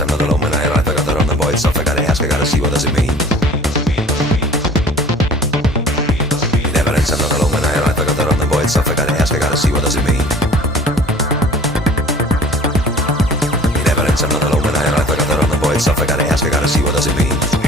evidence, I'm not alone when I arrive. I got the wrong boy itself, I gotta ask, I gotta see what does it mean. In evidence, I'm not alone when I arrive. I got the wrong boy itself, I gotta ask, I gotta see what does it mean. In evidence, I'm not alone when I arrive. I got the wrong boy itself, I gotta ask, I gotta see what does it mean.